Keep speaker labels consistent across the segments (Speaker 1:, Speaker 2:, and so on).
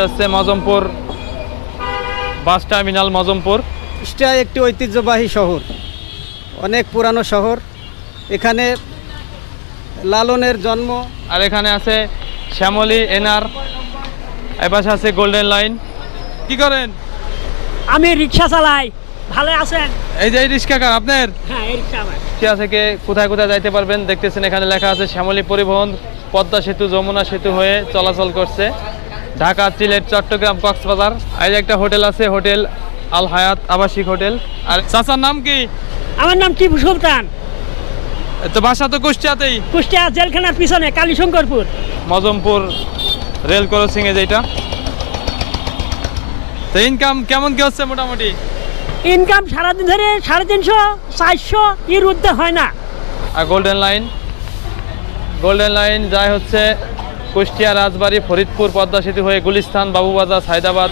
Speaker 1: হচ্ছে Mojompur bus terminal Mojompur.
Speaker 2: Kushtia একটি ঐতিহ্যবাহী শহর অনেক পুরানো শহর। এখানে লালনের জন্ম।
Speaker 1: আর এখানে আছে শ্যামলী এনআর এপাশে আছে গোল্ডেন লাইন। কি করেন?
Speaker 3: আমি রিক্সা চালাই ভালো আছেন?
Speaker 1: এই যে রিক্সা কার আপনার?
Speaker 3: হ্যাঁ এই রিক্সা আমার।
Speaker 1: কুষ্টিয়া থেকে কোথায় কোথায় যাইতে পারবেন? দেখতেছেন এখানে লেখা আছে শ্যামলী পরিবহন পদ্মা সেতু যমুনা সেতু হয়ে চলাচল করছে। ঢাকা সিলেট চট্টগ্রাম কক্সবাজার। এই একটা হোটেল আছে হোটেল আল হায়াত আবাসিক হোটেল। আর চাচার নাম কি?
Speaker 3: আমার নাম টিপু সুলতান।
Speaker 1: তো বাসা তো কুষ্টিয়াতেই?
Speaker 3: কুষ্টিয়া জেলখানার পিছনে কালীশঙ্করপুর।
Speaker 1: মজমপুর রেল ক্রসিং এ যেটা। তো ইনকাম কেমন কি হচ্ছে মোটামুটি?
Speaker 3: ইনকাম সারাদিন ধরে সাড়ে তিনশো চারশো এর ঊর্ধ্বে হয় না।
Speaker 1: আর গোল্ডেন লাইন গোল্ডেন লাইন যায় হচ্ছে কুষ্টিয়া রাজবাড়ী ফরিদপুর পদ্মা সেতু হয়ে গুলিস্তান বাবুবাজার সায়দাবাদ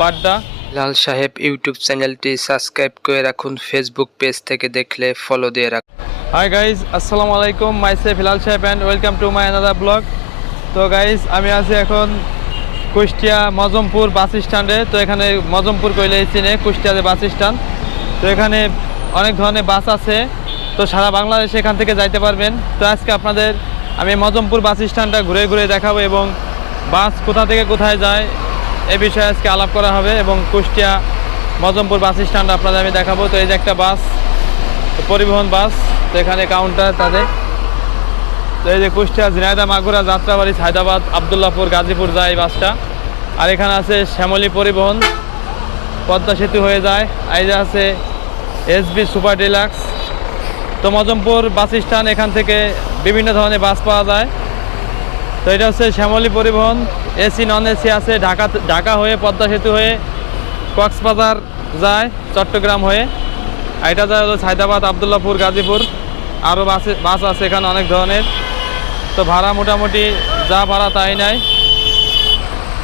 Speaker 1: বাড্ডা।
Speaker 4: লাল সাহেব ইউটিউব চ্যানেলটি সাবস্ক্রাইব করে রাখুন ফেসবুক পেজ থেকে দেখলে ফলো দিয়ে রাখুন।
Speaker 1: হাই গাইজ আসসালামু আলাইকুম myself Hilal Saheb and welcome to my another blog তো গাইজ আমি আছি এখন কুষ্টিয়া মজমপুর বাস স্ট্যান্ডে। তো এখানে মজমপুর কইলে চিনে কুষ্টিয়াতে বাস স্ট্যান্ড। তো এখানে অনেক ধরনের বাস আছে। তো সারা বাংলাদেশে এখান থেকে যাইতে পারবেন। তো আজকে আপনাদের আমি মজমপুর বাস স্ট্যান্ডটা ঘুরে ঘুরে দেখাবো এবং বাস কোথা থেকে কোথায় যায় এ বিষয়ে আজকে আলাপ করা হবে এবং কুষ্টিয়া মজমপুর বাস স্ট্যান্ড আপনাদের আমি দেখাবো। তো এই যে একটা বাস, পরিবহন বাস, তো এখানে কাউন্টার তাদের। তো এই যে কুষ্টিয়া ঝিনাইদা মাগুরা যাত্রাবাড়ি হায়দ্রাবাদ আবদুল্লাপুর, গাজীপুর যায় এই বাসটা। আর এখানে আছে শ্যামলী পরিবহন, পদ্মা সেতু হয়ে যায়। আর এই যে আছে এসবি সুপার ডিলাক্স। তো মজমপুর বাস স্ট্যান্ড এখান থেকে বিভিন্ন ধরনের বাস পাওয়া যায়। তো এটা হচ্ছে শ্যামলী পরিবহন। এসি নন এসি আছে। ঢাকা ঢাকা হয়ে, পদ্মা সেতু হয়ে কক্সবাজার যায়, চট্টগ্রাম হয়ে। আর এটা যায় হলো আবদুল্লাপুর, গাজীপুর। আরও বাসে, বাস আছে এখানে অনেক ধরনের। তো ভাড়া মোটামুটি যা ভাড়া তাই নাই।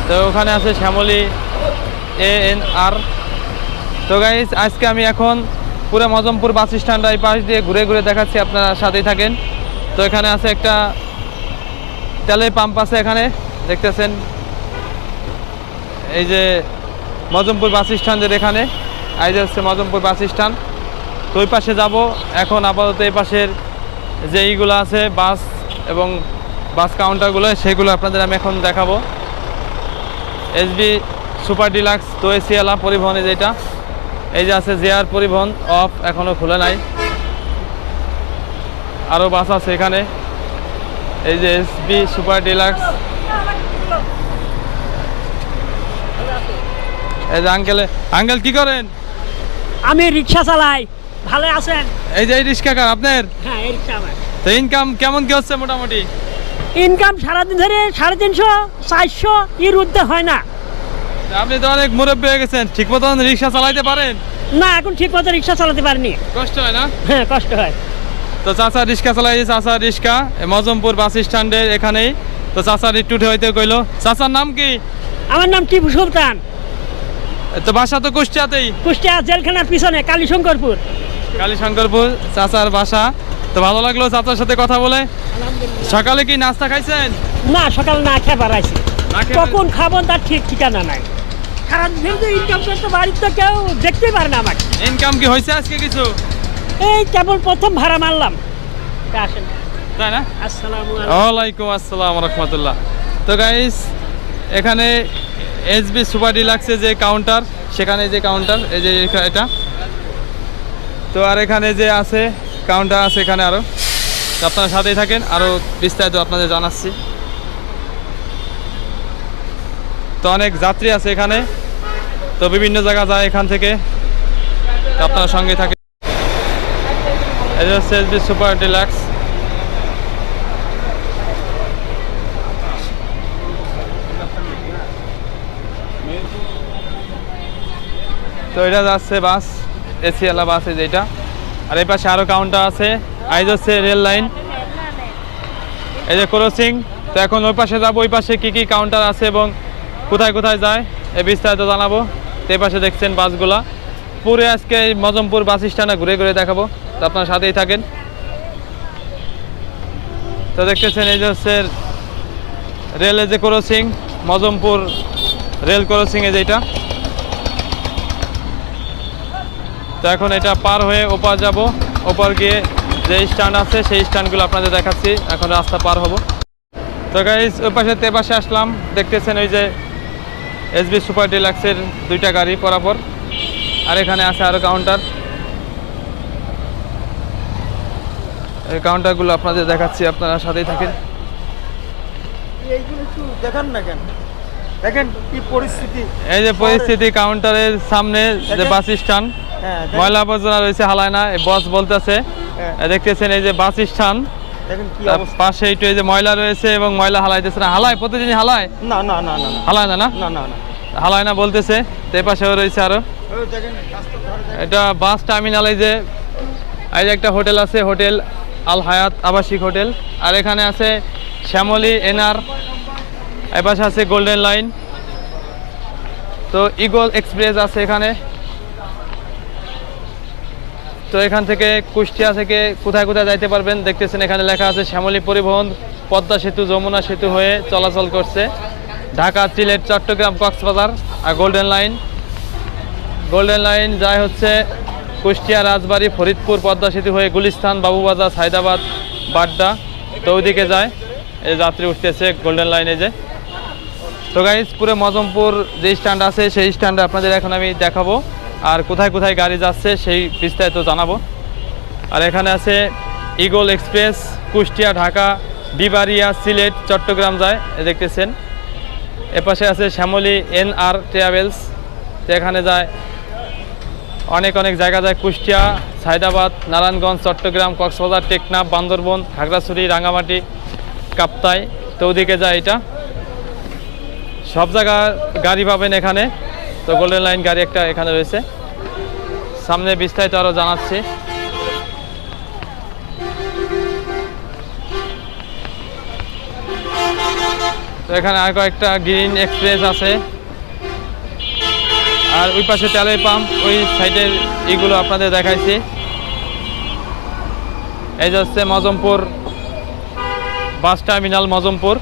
Speaker 1: তো ওখানে আছে শ্যামলী এ এন আর। তো গাইজ আজকে আমি এখন পুরো মজমপুর বাস স্ট্যান্ড এই পাশ দিয়ে ঘুরে ঘুরে দেখাচ্ছি। আপনারা সাথেই থাকেন। তো এখানে আছে একটা তেলের পাম্প আছে এখানে, দেখতেছেন? এই যে মজমপুর বাস স্ট্যান্ড স্ট্যান্ডের এখানে যে হচ্ছে মজমপুর বাস স্ট্যান্ড। তো ওই পাশে যাব। এখন আপাতত এই পাশের যে ইগুলো আছে, বাস এবং বাস কাউন্টারগুলো, সেগুলো আপনাদের আমি এখন দেখাবো। এসবি সুপার ডিলাক্স তো এসিয়ালা পরিবহনে যেটা, এই যে আছে জেআর পরিবহন, অফ এখনও খুলে নাই। আরও বাস আছে এখানে। এই যে এসবি সুপার ডিলাক্স এই যে আঙ্কেলে আঙ্কেল কি করেন?
Speaker 3: আমি রিক্সা চালাই। ভালো আছেন?
Speaker 1: এই যে এই রিক্সা কার আপনার?
Speaker 3: হ্যাঁ এই রিক্সা আমার।
Speaker 1: তো ইনকাম কেমন কি হচ্ছে মোটামুটি?
Speaker 3: ইনকাম সারাদিন ধরে সাড়ে তিনশো চারশো এর ঊর্ধ্বে হয় না।
Speaker 1: আপনি তো অনেক মুরব্বী হয়ে গেছেন ঠিক মতন রিক্সা চালাইতে পারেন?
Speaker 3: না এখন ঠিক মতো রিক্সা চালাতে পারিনি।
Speaker 1: কষ্ট হয় না?
Speaker 3: হ্যাঁ কষ্ট হয়।
Speaker 1: তো চাচা রিক্সা চালাই চাচা রিক্সা মজমপুর বাস স্ট্যান্ডের এখানেই। তো চাচার একটু হইতে কইলো চাচার নাম কি?
Speaker 3: আমার নাম টিপু সুলতান।
Speaker 1: তো বাসা তো কুষ্টিয়াতেই?
Speaker 3: কুষ্টিয়া জেলখানার পিছনে কালীশঙ্করপুর।
Speaker 1: কালীশঙ্করপুর চাচার বাসা। তো ভালো লাগল চাচার সাথে কথা বলে। সকালে কি নাস্তা খাইছেন?
Speaker 3: না সকাল না খেয়ে বাড়াইছি। কখন খাব তার ঠিক ঠিকানা নাই। সারাদিন তো ইনকাম করতে বাড়িতে তো কেউ দেখতেই পারে না আমাকে।
Speaker 1: ইনকাম কি হয়েছে আজকে কিছু?
Speaker 3: এই কেবল প্রথম ভাড়া মারলাম। আসেন।
Speaker 1: তাই না?
Speaker 3: আসসালামু
Speaker 1: ওয়ালাইকুম আসসালাম রহমতুল্লাহ। তো গাইস এখানে এসবি সুপার ডিলাক্সে যে কাউন্টার সেখানে যে কাউন্টার এই যে এটা। তো আর এখানে যে আছে কাউন্টার আছে এখানে আরও আপনারা সাথেই থাকেন আরও বিস্তারিত আপনাদের জানাচ্ছি। তো অনেক যাত্রী আছে এখানে। তো বিভিন্ন জায়গা যায় এখান থেকে। আপনার সঙ্গে থাকেন। হচ্ছে এসবি সুপার ডিলাক্স তো এটা যাচ্ছে বাস এসিওয়ালা বাস এই যেটা আর এই পাশে আরও কাউন্টার আছে আইজ হচ্ছে রেল লাইন এই যে ক্রসিং তো এখন ওই পাশে যাব, ওই পাশে কী কী কাউন্টার আছে এবং কোথায় কোথায় যায়, এই বিস্তারিত জানাব। তো এই পাশে দেখছেন বাসগুলা। পুরো আজকে মজমপুর বাস স্ট্যান্ডে ঘুরে ঘুরে দেখাবো। তো আপনার সাথেই থাকেন। তো দেখতেছেন এই যে হচ্ছে রেলের যে ক্রসিং মজমপুর রেল ক্রসিংয়ে যেটা তো এখন এটা পার হয়ে ওপার যাব। ওপার গিয়ে যে স্ট্যান্ড আছে, সেই স্ট্যান্ডগুলো আপনাদের দেখাচ্ছি। এখন রাস্তা পার হব। তো গাইজ ওই পাশে তে পাশে আসলাম। দেখতেছেন ওই যে এসবি সুপার ডিলাক্সের দুইটা গাড়ি পরাপর আর এখানে আছে আরও কাউন্টার এই কাউন্টারগুলো আপনাদের দেখাচ্ছি আপনারা সাথেই থাকেন।
Speaker 5: দেখান না কেন? দেখেন কি পরিস্থিতি।
Speaker 1: এই যে পরিস্থিতি কাউন্টারের সামনে যে বাস স্ট্যান্ড
Speaker 5: হ্যাঁ
Speaker 1: ময়লা আবর্জনা রয়েছে হালায় না বস বলতেছে।
Speaker 5: হ্যাঁ,
Speaker 1: দেখতেছেন এই যে বাস স্ট্যান্ড পাশে একটু এই যে ময়লা রয়েছে এবং ময়লা হালাইতেছে না। হালায় প্রতিদিন হালায়?
Speaker 5: না না না না
Speaker 1: হালায় না না?
Speaker 5: না না না।
Speaker 1: হালায় না বলতেছে তো এই পাশেও রয়েছে
Speaker 5: আরও।
Speaker 1: এটা বাস টার্মিনাল যে এই যে একটা হোটেল আছে হোটেল আল হায়াত আবাসিক হোটেল। আর এখানে আছে শ্যামলী এনআর, এই পাশে আছে গোল্ডেন লাইন। তো ইগল এক্সপ্রেস আছে এখানে। তো এখান থেকে কুষ্টিয়া থেকে কোথায় কোথায় যাইতে পারবেন দেখতেছেন, এখানে লেখা আছে শ্যামলী পরিবহন, পদ্মা সেতু, যমুনা সেতু হয়ে চলাচল করছে। ঢাকা সিলেট চট্টগ্রাম, কক্সবাজার আর গোল্ডেন লাইন। গোল্ডেন লাইন যায় হচ্ছে কুষ্টিয়া রাজবাড়ি, ফরিদপুর, পদ্মা সেতু হয়ে গুলিস্তান, বাবুবাজার, সাইদাবাদ, বাড্ডা, তো ওইদিকে যায়। এই যাত্রী উঠতেছে গোল্ডেন লাইনে যে। তো গাইজ পুরো মজমপুর যে স্ট্যান্ড আছে, সেই স্ট্যান্ডে আপনাদের এখন আমি দেখাবো। আর কোথায় কোথায় গাড়ি যাচ্ছে, সেই বিস্তারিত জানাব। আর এখানে আছে ইগল এক্সপ্রেস কুষ্টিয়া, ঢাকা বিবারিয়া সিলেট, চট্টগ্রাম যায়, এ দেখতেছেন। এপাশে আছে শ্যামলী এন আর ট্রাভেলস এখানে যায় অনেক অনেক জায়গা যায় কুষ্টিয়া সায়দাবাদ নারায়ণগঞ্জ, চট্টগ্রাম, কক্সবাজার, টেকনাফ, বান্দরবন, খাগড়াছড়ি রাঙামাটি কাপ্তাই। তো ওদিকে যায় এটা। সব জায়গা গাড়ি পাবেন এখানে। তো গোল্ডেন লাইন গাড়ি একটা এখানে রয়েছে। সামনে বিস্তারিত আরও জানাচ্ছি। তো এখানে আর কয়েকটা গ্রিন এক্সপ্রেস আছে। আর ওই পাশে তেলের পাম্প, ওই সাইডের এগুলো আপনাদের দেখাইছি। এই যে হচ্ছে মজমপুর বাস টার্মিনাল মজমপুর।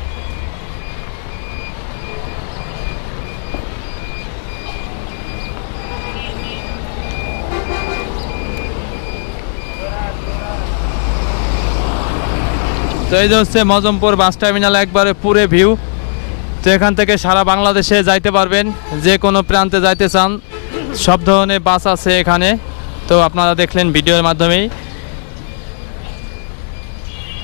Speaker 1: তো এই যে হচ্ছে মজমপুর বাস টার্মিনাল, একবারে পুরে ভিউ। তো এখান থেকে সারা বাংলাদেশে যাইতে পারবেন। যে কোনো প্রান্তে যাইতে চান, সব ধরনের বাস আছে এখানে। তো আপনারা দেখলেন ভিডিওর মাধ্যমেই।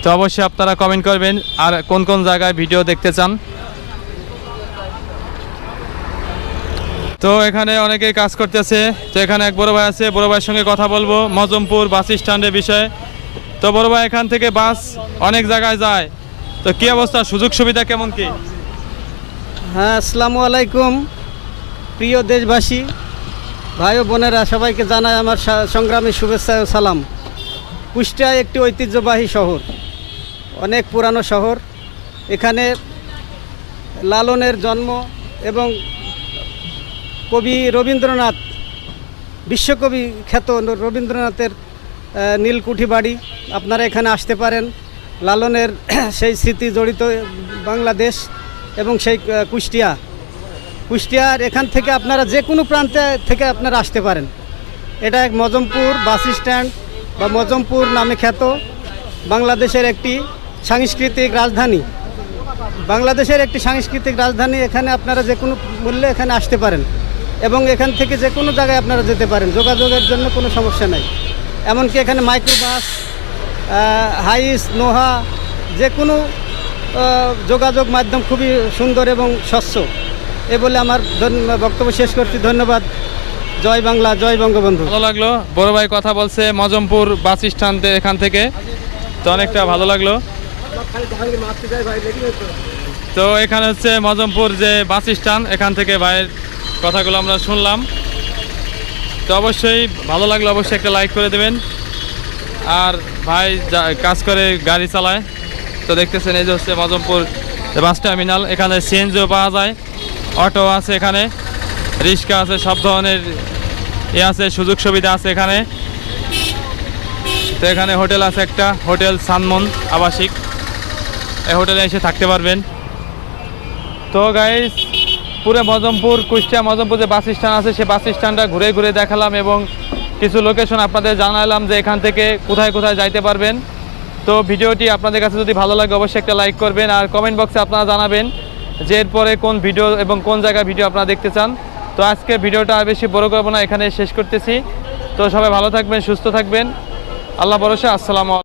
Speaker 1: তো অবশ্যই আপনারা কমেন্ট করবেন আর কোন কোন জায়গায় ভিডিও দেখতে চান। তো এখানে অনেকেই কাজ করতেছে। তো এখানে এক বড় ভাই আছে, বড় ভাইয়ের সঙ্গে কথা বলব। মজমপুর বাস স্ট্যান্ডের বিষয়ে। তো বড় ভাই এখান থেকে বাস অনেক জায়গায় যায়। তো কি অবস্থা? সুযোগ সুবিধা কেমন কি?
Speaker 2: হ্যাঁ আসসালামু আলাইকুম। প্রিয় দেশবাসী, ভাই ও বোনেরা, সবাইকে জানায় আমার সংগ্রামী শুভেচ্ছা ও সালাম। কুষ্টিয়া একটি ঐতিহ্যবাহী শহর, অনেক পুরানো শহর। এখানে লালনের জন্ম এবং কবি রবীন্দ্রনাথ, বিশ্বকবি খ্যাত রবীন্দ্রনাথের নীলকুঠি বাড়ি, আপনারা এখানে আসতে পারেন। লালনের সেই স্মৃতি জড়িত বাংলাদেশ। এবং সেই কুষ্টিয়া। কুষ্টিয়ার এখান থেকে আপনারা যে কোনো প্রান্তে থেকে আপনারা আসতে পারেন। এটা এক মজমপুর বাস স্ট্যান্ড বা মজমপুর নামে খ্যাত। বাংলাদেশের একটি সাংস্কৃতিক রাজধানী। বাংলাদেশের একটি সাংস্কৃতিক রাজধানী, এখানে আপনারা যে কোনো মূল্যে এখানে আসতে পারেন। এবং এখান থেকে যে কোনো জায়গায় আপনারা যেতে পারেন। যোগাযোগের জন্য কোনো সমস্যা নাই। এমনকি এখানে মাইক্রোবাস হাইস, নোহা, যে কোনো যোগাযোগ মাধ্যম খুবই সুন্দর এবং স্বচ্ছ। এ বলে আমার বক্তব্য শেষ করছি। ধন্যবাদ। জয় বাংলা, জয় বঙ্গবন্ধু।
Speaker 1: ভালো লাগল। বড় ভাই কথা বলছে মজমপুর বাস স্ট্যান্ডে এখান থেকে। তো অনেকটা ভালো লাগল। তো এখানে হচ্ছে মজমপুর যে বাস স্ট্যান্ড, এখান থেকে ভাইয়ের কথাগুলো আমরা শুনলাম। তো অবশ্যই ভালো লাগলে অবশ্যই একটা লাইক করে দেবেন। আর ভাই কাজ করে গাড়ি চালায়। তো দেখতেছেন এই যে হচ্ছে মজমপুর বাস টার্মিনাল। এখানে সিএনজিও পাওয়া যায় অটো আছে এখানে, রিক্সা আছে, সব ধরনের এ আছে, সুযোগ সুবিধা আছে এখানে। তো এখানে হোটেল আছে একটা, হোটেল সানমন আবাসিক। এই হোটেলে এসে থাকতে পারবেন। তো গাইস পুরো মজমপুর কুষ্টিয়া মজমপুর যে বাস স্ট্যান্ড আছে সেই বাস স্ট্যান্ডটা ঘুরে ঘুরে দেখালাম এবং কিছু লোকেশন আপনাদের জানালাম যে এখান থেকে কোথায় কোথায় যাইতে পারবেন। তো ভিডিওটি আপনাদের কাছে যদি ভালো লাগে অবশ্যই একটা লাইক করবেন আর কমেন্ট বক্সে আপনারা জানাবেন যে এরপরে কোন ভিডিও এবং কোন জায়গায় ভিডিও আপনারা দেখতে চান। তো আজকে ভিডিওটা আর বেশি বড় করব না, এখানে শেষ করতেছি। তো সবাই ভালো থাকবেন, সুস্থ থাকবেন। আল্লাহ ভরসা, আসসালামু